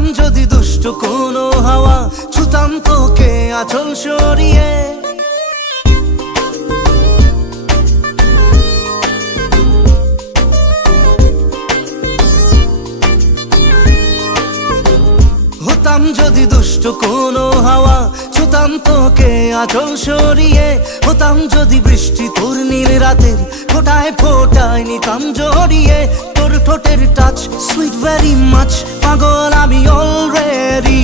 হতাম যদি দুষ্ট কোনো হাওয়া, ছুতাম তোকে আঁচল সরিয়ে। হতাম যদি দুষ্ট কোনো হাওয়া, ছুতাম তোকে আঁচল সরিয়ে। হতাম যদি বৃষ্টি তোর নীল রাতের ফোটায় ফোটায় নিতাম জড়িয়ে। তোর ঠোঁটের টাচ সুইট ভেরি মাচ, পাগল আমি অলরেডি।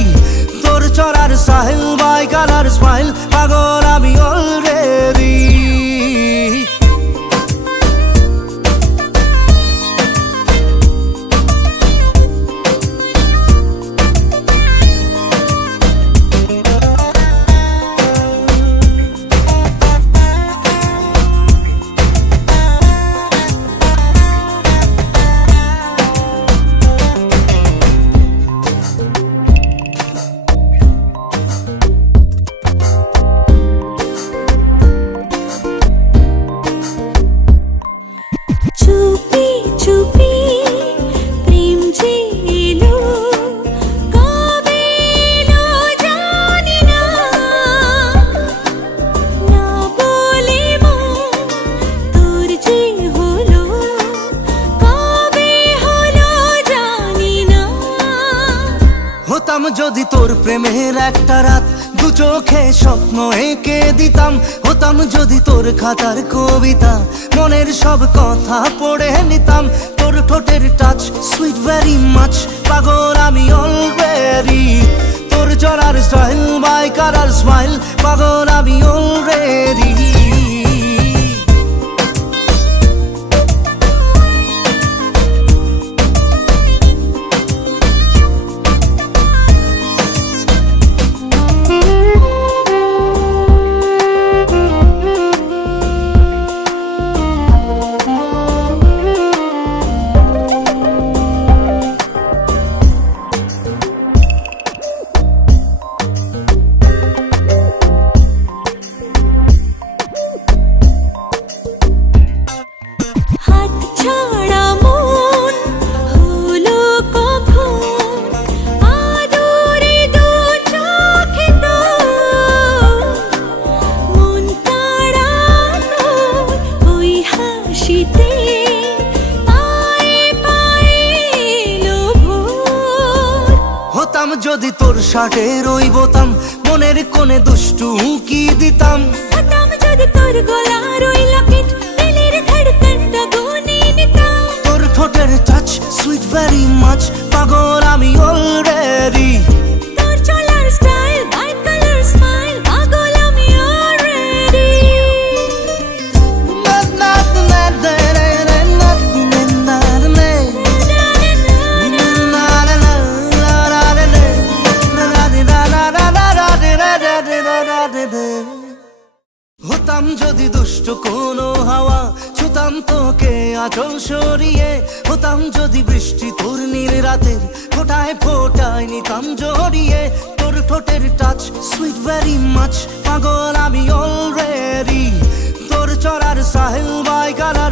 তোর চড়ার সাহেল বাই কালার স্মাইল, পাগল আমি অলরেডি। হতাম যদি তোর প্রেমের একটা রাত, দু চোখে স্বপ্ন এঁকে দিতাম। হতাম যদি তোর খাতার কবিতা, মনের সব কথা পড়ে নিতাম। তোর ঠোঁটের টাচ সুইট ভেরি মাচ, পাগল আমি অলরেডি। তোর চড়ার স্টাইল বাই কালার স্মাইল, পাগল আমি অলরেডি। হতাম যদি তোর শার্টের ওই বোতাম, মনের কোণে দুষ্টু উকি দিতাম। হতাম যদি তোর গলার ওই লকেট, দিলের ধড়কনটা গুনে নিতাম। তোর ঠোঁটের টাচ সুইট ভেরি মাচ, পাগল আমি অলরেডি। তোর চলার স্টাইল বাই কালার স্মাইল, পাগল আমি অলরেডি। হতাম যদি দুষ্ট কোনো হাওয়া, ছুতাম তোকে আঁচল সরিয়ে। হতাম যদি বৃষ্টি তোর নীল রাতের ফোটায় ফোটায় নিতাম জড়িয়ে। তোর ঠোঁটের টাচ সুইট ভেরি মাচ, পাগল আমি অলরেডি। তোর চড়ার সাহেল বাই কালার